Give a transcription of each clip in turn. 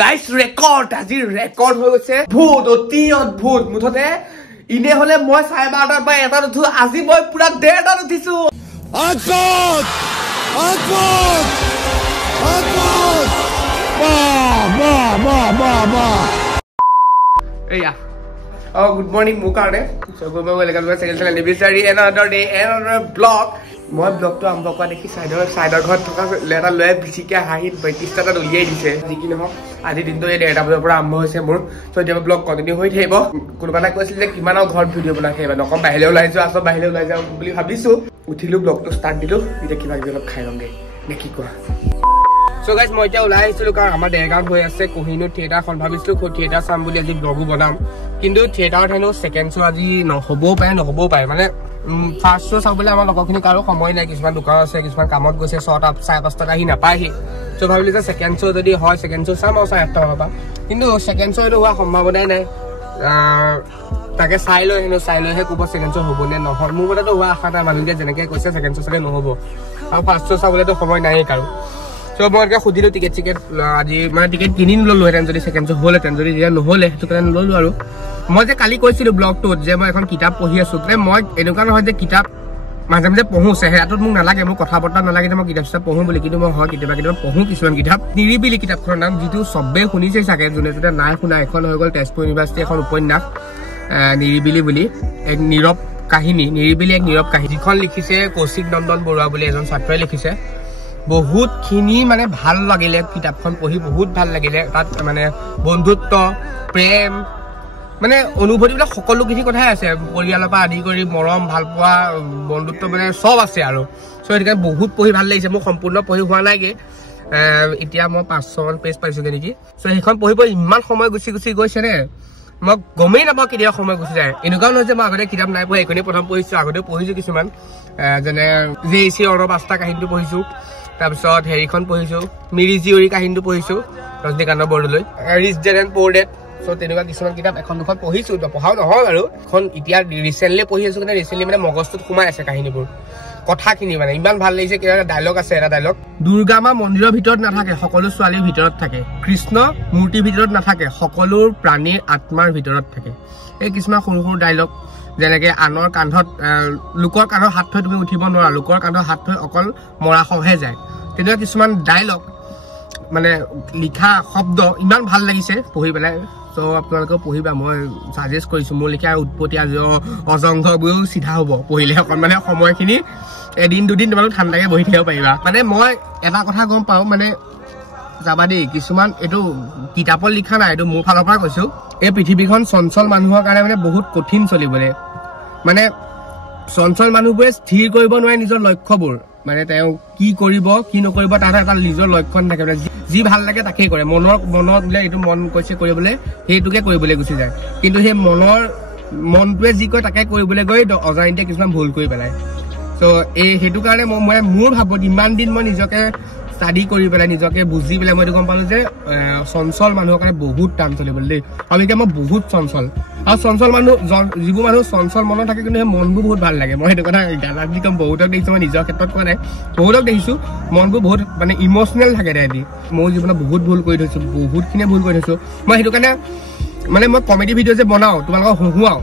Guys record আজি record হৈ গৈছে ভূত অতি অদ্ভুত মুঠতে ইনে হলে মই 12:30 বা 1টাত উঠো আজি মই পুৰা 1:30টাত উঠিছো অদ্ভুত অদ্ভুত অদ্ভুত বা এয়া গুড মৰ্নিং মোৰ কাৰণে সব মই ৱেলকাম টু চেকেণ্ড চেনেল নিবিচাৰি এনাদাৰ ডে এনাদাৰ ব্লগ মই ব্লগটো আৰম্ভ কৰা দেখি চাইডৰ ঘৰত থকা লেটা লৈ বিচিকে হাঁহি 32টাত উলিয়াই দিছে যি কি নহওক আজি দিনটো এই 1:30 বজাৰ পৰা আৰম্ভ হৈছে মোৰ তো এতিয়া ব্লগ কণ্টিনিউ হৈ থাকিব কোনোবা এটা কৈছিল যে কিমান ঘৰত ভিডিঅ' বনাই থাকিবা নকম বাহিৰলৈ ওলাই যোৱা আছো বাহিৰলৈ ওলাই যাওঁ বুলি ভাবিছো উঠিলো ব্লগটো ষ্টাৰ্ট দিলো এতিয়া কিবা কিবি অলপ খাই লওঁগে নে কি কোৱা সো গাইস মই এতিয়া ওলাই আহিছিলো কাৰণ আমাৰ দেৰগাঁৱত হৈ আছে কোহিনুৰ থিয়েটাৰখন ভাবিছিলো থিয়েটাৰ চাম বুলি আজি ব্লগো বনাম কিন্তু থিয়েটাৰত হেনো ছেকেণ্ড শ্ব' আজি নহ'বও পাৰে মানে ফাৰ্ষ্ট শ্ব' চাবলৈ আমাৰ লগৰখিনি কাৰো সময় নাই কিছুমান দোকান আছে কিছুমান কামত গৈছে 6টা 5:30 আহি নাপায়হি চ' ভাবিলো যে ছেকেণ্ড শ্ব' যদি হয় ছেকেণ্ড শ্ব' চাম আৰু 8:30 মানৰ পৰা কিন্তু ছেকেণ্ড শ্ব'টো হোৱাৰ সম্ভাৱনাই নাই তাকে চাই লৈহে ক'ব ছেকেণ্ড শ্ব' হ'ব নে নহয় মোৰ মতেতো হোৱা আশা নাই মানুহকে যেনেকৈ কৈছে ছেকেণ্ড শ্ব' চাগে নহ'ব আৰু ফাৰ্ষ্ট শ্ব' চাবলৈতো সময় নায়েই কাৰো চ' মই এনেকৈ সুধিলোঁ টিকেট আজি মানে টিকেট কিনি নল'লোহেঁতেন যদি ছেকেণ্ড শ্ব' হ'লহেঁতেন যদি যেতিয়া নহ'লে সেইটো কাৰণে নল'লোঁ আৰু মই যে কালি কৈছিলোঁ ব্লগটোত যে মই এখন কিতাপ পঢ়ি আছোঁ মানে মই এনেকুৱা নহয় যে কিতাপ মাজে মাজে পঢ়োঁ চেহেৰাটোত মোক নালাগে মোৰ কথা বতৰা নালাগে যে মই কিতাপ চিতাপ পঢ়োঁ বুলি কিন্তু মই হয় কেতিয়াবা পঢ়োঁ কিছুমান কিতাপ নিৰিবিলি কিতাপখনৰ নাম যিটো চবেই শুনিছেই চাগে যোনে যোনে নাই শুনা এখন হৈ গ'ল তেজপুৰ ইউনিভাৰ্চিটি এখন উপন্যাস নিৰিবিলি বুলি এক নীৰৱ কাহিনী নিৰিবিলি এক নীৰৱ কাহিনী যিখন লিখিছে কৌশিক নন্দন বৰুৱা বুলি এজন ছাত্ৰই লিখিছে বহুতখিনি মানে ভাল লাগিলে কিতাপখন পঢ়ি বহুত ভাল লাগিলে তাত মানে বন্ধুত্ব প্ৰেম মানে অনুভূতিবিলাক সকলোখিনি কথাই আছে পৰিয়ালৰ পৰা আদি কৰি মৰম ভালপোৱা বন্ধুত্ব মানে চব আছে আৰু চ' সেইকাৰণে বহুত পঢ়ি ভাল লাগিছে মোৰ সম্পূৰ্ণ পঢ়ি হোৱা নাইগে এতিয়া মই 500মান পেজ পাইছোগে নেকি চ' সেইখন পঢ়ি ইমান সময় গুচি গৈছে নে মই গমেই নাপাওঁ কেতিয়াবা সময় গুচি যায় এনেকুৱাও নহয় যে মই আগতে কিতাপ নাই পঢ়া এইখনেই প্ৰথম পঢ়িছোঁ আগতেও পঢ়িছোঁ কিছুমান যেনে জে.চি. অৰ্ণৱ আস্থা কাহিনীটো পঢ়িছোঁ তাৰপিছত হেৰিখন পঢ়িছোঁ মিৰি জীয়ৰী কাহিনীটো পঢ়িছোঁ Rajanikanta Bordoloi rich dad and poor dad so' তেনেকুৱা কিছুমান কিতাপ এখন দুখন পঢ়িছোঁ পঢ়াও নহয় আৰু এখন এতিয়া ৰিচেণ্টলি পঢ়ি আছোঁ কিন্তু ৰিচেণ্টলি মানে মগজটোত সোমাই আছে কাহিনীবোৰ কথাখিনি মানে ইমান ভাল লাগিছে কিবা এটা ডাইলগ আছে এটা ডাইলগ দুৰ্গা মা মন্দিৰৰ ভিতৰত নাথাকে সকলো ছোৱালীৰ ভিতৰত থাকে কৃষ্ণ মূৰ্তিৰ ভিতৰত নাথাকে সকলো প্ৰাণীৰ আত্মাৰ ভিতৰত থাকে এই কিছুমান সৰু সৰু ডাইলগ যেনেকৈ আনৰ কান্ধত লোকৰ কান্ধত হাত থৈ তুমি উঠিব নোৱাৰা লোকৰ কান্ধত হাত থৈ অকল মৰাশহে যায় তেনেকুৱা কিছুমান ডাইলগ মানে লিখা শব্দ ইমান ভাল লাগিছে পঢ়ি পেলাই চ' আপোনালোকেও পঢ়িবা মই ছাজেষ্ট কৰিছোঁ মোৰ লিখা উৎপত্তি আজি অজংঘবোৰো চিধা হ'ব পঢ়িলে অকণ মানে সময়খিনি এদিন দুদিন তোমালোক ঠাণ্ডাকৈ বহি থাকিব পাৰিবা মানে মই এটা কথা গম পাওঁ মানে যাবা দেই কিছুমান এইটো কিতাপত লিখা নাই এইটো মোৰ ফালৰ পৰা কৈছোঁ এই পৃথিৱীখন চঞ্চল মানুহৰ কাৰণে মানে বহুত কঠিন চলিবলৈ মানে চঞ্চল মানুহবোৰে স্থিৰ কৰিব নোৱাৰে নিজৰ লক্ষ্যবোৰ মানে তেওঁ কি কৰিব কি নকৰিব তাৰ এটা নিজৰ লক্ষ্য নাথাকে মানে যি ভাল লাগে তাকেই কৰে মনত বোলে এইটো মন কৈছে কৰিবলৈ সেইটোকে কৰিবলৈ গুচি যায় কিন্তু সেই মনটোৱে যি কয় তাকে কৰিবলৈ গৈ অজানিতে কিছুমান ভুল কৰি পেলায় চ' সেইটো কাৰণে মই মোৰ ভাবত ইমান দিন মই নিজকে ষ্টাডি কৰি পেলাই নিজকে বুজি পেলাই মই এইটো গম পালোঁ যে চঞ্চল মানুহৰ কাৰণে বহুত টান চলিবলৈ দেই আৰু এতিয়া মই বহুত চঞ্চল আৰু চঞ্চল মানুহ যিবোৰ মানুহ চঞ্চল মনত থাকে কিন্তু সেই মনবোৰ বহুত ভাল লাগে মই সেইটো কথা গালাত বুলি ক'ম বহুতক দেখিছোঁ মই নিজৰ ক্ষেত্ৰত কোৱা নাই বহুতক দেখিছোঁ মনবোৰ বহুত মানে ইম'চনেল থাকে তেহেঁতি মোৰ জীৱনত বহুত ভুল কৰি থৈছোঁ বহুতখিনিয়ে ভুল কৰি থৈছোঁ মই সেইটো কাৰণে মানে মই কমেডি ভিডিঅ' যে বনাওঁ তোমালোকক হহুৱাওঁ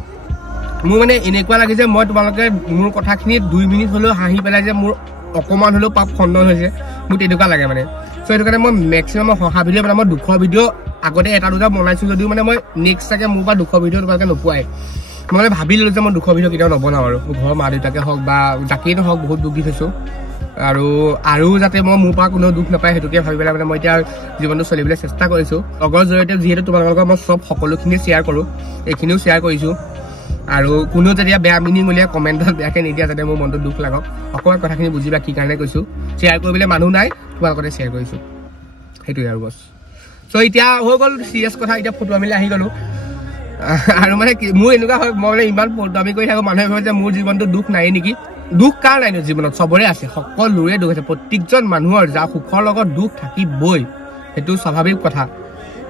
মোৰ মানে এনেকুৱা লাগে যে মই তোমালোকে মোৰ কথাখিনি 2 মিনিট হ'লেও হাঁহি পেলাই যে মোৰ অকণমান হ'লেও পাপ খণ্ডন হৈছে মোৰ তেনেকুৱা লাগে মানে চ' সেইটো কাৰণে মই মেক্সিমাম হহা ভিডিঅ' বনাওঁ মই দুখৰ ভিডিঅ' আগতে এটা দুটা বনাইছোঁ যদিও মানে মই নেক্সট চাগে মোৰ পৰা দুখৰ ভিডিঅ' তোমালোকে নোপোৱাই মই মানে ভাবি ল'লোঁ যে মই দুখৰ ভিডিঅ' কেতিয়াও নবনাওঁ আৰু মোৰ ঘৰৰ মা দেউতাকে হওক বা যাকেই নহওক বহুত দুখ দি থৈছোঁ আৰু যাতে মই মোৰ পৰা কোনো দুখ নাপায় সেইটোকে ভাবি পেলাই মানে মই এতিয়া জীৱনটো চলিবলৈ চেষ্টা কৰিছোঁ লগৰ জৰিয়তে যিহেতু তোমালোকৰ মই চব সকলোখিনি শ্বেয়াৰ কৰোঁ এইখিনিও শ্বেয়াৰ কৰিছোঁ আৰু কোনো যেতিয়া বেয়া মিনিং উলিয়াই কমেণ্টত বেয়াকৈ নিদিয়া যাতে মোৰ মনটো দুখ লাগক অকণমান কথাখিনি বুজিবা কি কাৰণে কৈছোঁ শ্বেয়াৰ কৰিবলৈ মানুহ নাই তোমালোকতে শ্বেয়াৰ কৰিছোঁ সেইটোৱে আৰু বছ চ' এতিয়া হৈ গ'ল চিৰিয়াছ কথা এতিয়া ফটো আমি আহি গ'লোঁ আৰু মানে মোৰ এনেকুৱা হয় মই মানে ইমান ফটোৱামি কৰি থাকোঁ মানুহে ভাবে যে মোৰ জীৱনটো দুখ নাই নেকি দুখ কাৰ নাইনো জীৱনত চবৰে আছে সকলোৰে দুখ আছে প্ৰত্যেকজন মানুহৰ যাৰ সুখৰ লগত দুখ থাকিবই সেইটো স্বাভাৱিক কথা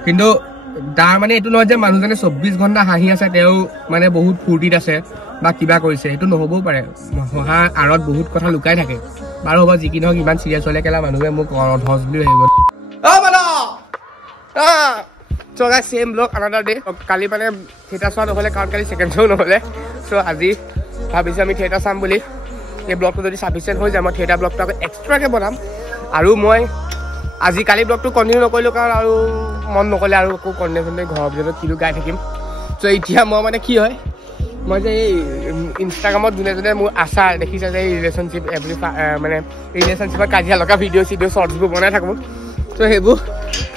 কিন্তু তাৰ মানে এইটো নহয় যে মানুহজনে 24 ঘণ্টা হাঁহি আছে তেওঁ মানে বহুত ফূৰ্তিত আছে বা কিবা কৰিছে সেইটো নহ'বও পাৰে হহাৰ আঁৰত বহুত কথা লুকাই থাকে বাৰু হ'ব যি কি নহওক ইমান চিৰিয়াছ হ'লে কেলা মানুহে মোক ধজ বুলি ভাবিব So guys, same vlog another day. Kali মানে থিয়েটাৰ চোৱা নহ'লে কাৰণ কালি ছেকেণ্ড শ্ব' নহ'লে চ' আজি ভাবিছোঁ আমি থিয়েটাৰ চাম বুলি এই ব্লগটো যদি ছাফিচিয়েণ্ট হৈ যায় মই থিয়েটাৰ ব্লগটো আকৌ এক্সট্ৰাকৈ বনাম আৰু মই আজি কালি ব্লগটো কণ্টিনিউ নকৰিলোঁ কাৰণ আৰু মন নকৰিলে আৰু একো কণ্টেণ্ট ঘৰৰ ভিতৰত কিলো গাই থাকিম চ' এতিয়া মই মানে কি হয় মই যে এই ইনষ্টাগ্ৰামত যোনে যোনে মোৰ আশা দেখিছে যে এই ৰিলেশ্যনশ্বিপ মানে ৰিলেশ্যনশ্বিপৰ কাজিয়া লগা ভিডিঅ' চিডিঅ' শ্বৰ্টছবোৰ বনাই থাকোঁ চ' সেইবোৰ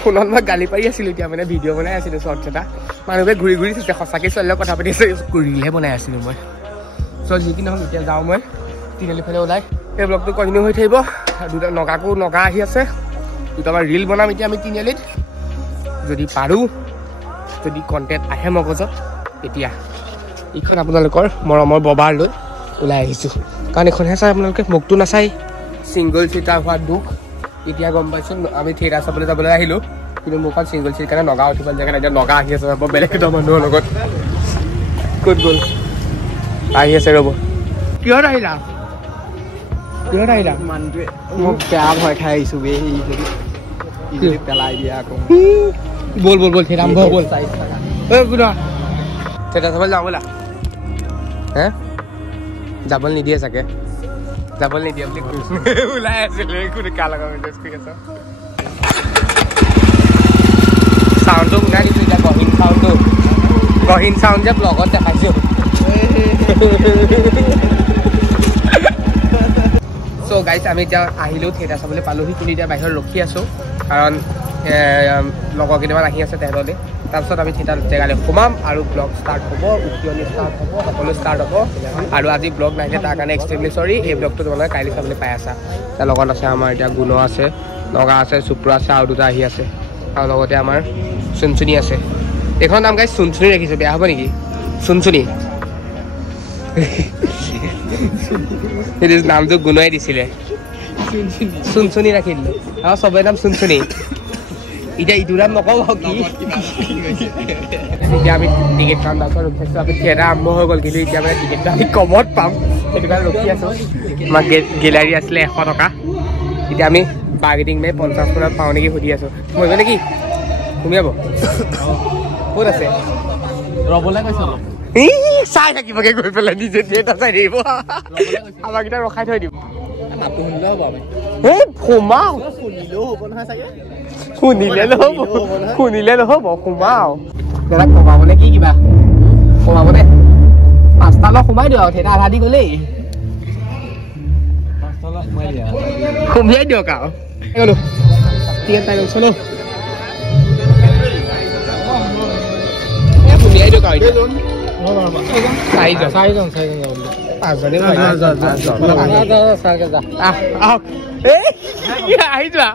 ফোনত মই গালি পাৰি আছিলোঁ এতিয়া মানে ভিডিঅ' বনাই আছিলোঁ শ্বৰ্টছ এটা মানুহে ঘূৰি ঘূৰি থাকে সঁচাকৈ ছোৱালীৰ কথা পাতি আছে ৰিলহে বনাই আছিলোঁ মই চ' যি কি নহওক এতিয়া যাওঁ মই তিনিআলিফালে ওলাই এই ব্লগটো কণ্টিনিউ হৈ থাকিব দুটা নগা আহি আছে দুটামান ৰিল বনাম এতিয়া আমি তিনিআলিত যদি পাৰোঁ যদি কণ্টেণ্ট আহে মগজত এতিয়া এইখন আপোনালোকৰ মৰমৰ ববাৰ লৈ ওলাই আহিছোঁ কাৰণ এইখনহে চাই আপোনালোকে মোকটো নাচায় ছিংগল চিটাৰ হোৱা দুখ এতিয়া গম পাইছোঁ আমি থিয়েটাৰ চাবলৈ যাবলৈ আহিলোঁ কিন্তু মোৰখন ছিংগল চিট কাৰণে নগা উঠিব জেগাত এতিয়া নগা আহি আছে বৰ বেলেগ এটা মানুহৰ লগত ক'ত গ'ল আহি আছে ৰ'ব কিহত আহিলা মানুহটোৱে মোক বেয়া ভয় খাই আহিছোঁ বে যদি পেলাই দিয়া আকৌ বল থিয়েটাৰ আৰম্ভ বল থিয়েটাৰ চাবলৈ যাওঁ ব'লা হে যাবলৈ নিদিয়ে চাগে যাবলৈ নিদিয়ে বুলি কৈছোঁ ওলাই আছিলে কোনো কাৰ লগত মেছেজ কৰি আছ চাউণ্ডটো শুনাই দিছোঁ এতিয়া গহীন চাউণ্ড যে ব্লগত দেখাইছোঁ চ' গাইজ আমি এতিয়া আহিলেও থিয়েটাৰ চাবলৈ পালোহি কিন্তু এতিয়া বাহিৰত ৰখি আছোঁ কাৰণ লগৰ কেইটামান আহি আছে তেহেঁতলৈ তাৰপিছত আমি থিয়েটাৰ জেগালৈ সোমাম আৰু ব্লগ ষ্টাৰ্ট হ'ব উঠিয়নি ষ্টাৰ্ট হ'ব সকলো ষ্টাৰ্ট হ'ব আৰু আজি ব্লগ নাহিলে তাৰ কাৰণে এক্সট্ৰিমলি চৰি এই ব্লগটো তোমালোকে কাইলৈ চাবলৈ পাই আছা তাৰ লগত আছে আমাৰ এতিয়া গুণ আছে নগা আছে চুপ্ৰা আছে আৰু দুটা আহি আছে আৰু লগতে আমাৰ চুনচুনি আছে এইখনৰ নাম গাইজ চুনচুনি ৰাখিছোঁ বেয়া হ'ব নেকি চুনচুনি সেইটো নামটো গুণাই দিছিলে চুনচুনি ৰাখি দিলে আৰু চবৰে নাম চুনচুনি এতিয়া ইটো নাম নকওঁ কি এতিয়া আমি টিকেট পাম তাৰপিছত ৰখি আমি থিয়েটাৰ আৰম্ভ হৈ গ'ল কিন্তু এতিয়া মানে টিকেটটো আমি কমত পাম সেইটো কাৰণে ৰখি আছোঁ আমাৰ গেলাৰী আছিলে 100 টকা এতিয়া আমি বাৰ্গেনিং মাৰি 50 টকাত পাওঁ নেকি সুধি আছোঁ মই নেকি সোমিয়াব ক'ত আছে ৰ'বলৈ কৈছোঁ চাই থাকিবগে গৈ পেলাই নিজে থিয়েটাৰ চাই থাকিব আমাৰকেইটা ৰখাই থৈ দিব সোমাও শুনিলে নহ'ব সোমাও দাদা সোমাবনে কি কিবা সোমাবনে 5টা লগ সোমাই দিওঁ আৰু থিয়েটাৰ আধা দি গ'লেই সোমিয়াই দিয়ক আৰু গ'লো টিকেট পাই গ'ল চলো সোমিয়াই দিয়ক আৰু এতিয়া চাৰিজন পাঁচজনে আহি যোৱা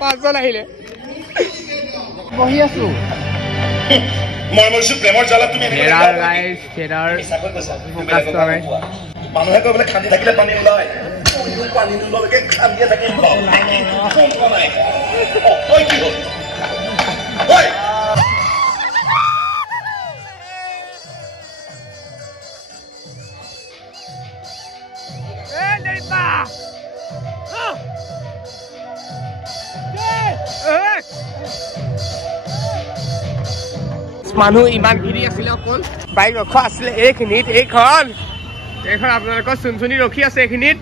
5জন আহিলে বহি আছো মানুহে কৈ বোলে খান্দি থাকিলে পানী ওলাই পানী নোলোৱালৈকে খান্দিয়ে থাকিম মানুহ ইমান ঘিৰি আছিলে অকল বাইক ৰখা আছিলে এইখিনিত এইখন আপোনালোকৰ চুনচুনি ৰখি আছে এইখিনিত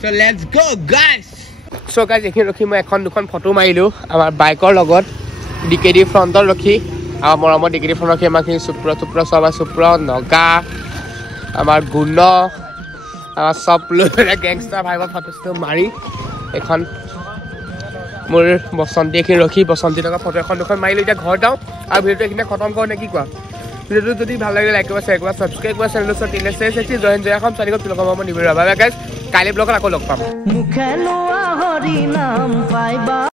so' let's go guys so' guys এইখিনি ৰখি মই এখন দুখন ফটো মাৰিলোঁ আমাৰ বাইকৰ লগত ডিকেডি ফ্ৰণ্টত ৰখি আমাৰ মৰমৰ ডিকেডি ফ্ৰণ্টত ৰখি আমাৰখিনি চুপ্ৰ চব চুপ্ৰ নগা আমাৰ গুণ আমাৰ চব লৈ পেলাই গেংষ্টাৰ ভাইবত ফটো মাৰি এখন মোৰ বসন্তী এইখিনি ৰখি বসন্তী থকা ফটো এখন দুখন মাৰিলোঁ এতিয়া ঘৰ যাওঁ আৰু ভিডিঅ'টো এইখিনি খতম কৰোঁ নে কি কোৱা ভিডিঅ'টো যদি ভাল লাগিলে লাইক কৰিবা শ্বেয়াৰ কৰিবা ছাবস্ক্ৰাইব কৰিবা চেনেলটো তিনিলে জয় এখন চাৰিখন তুলক মই নিবিড় গাইজ কাইলৈ ব্লগত আকৌ লগ পাম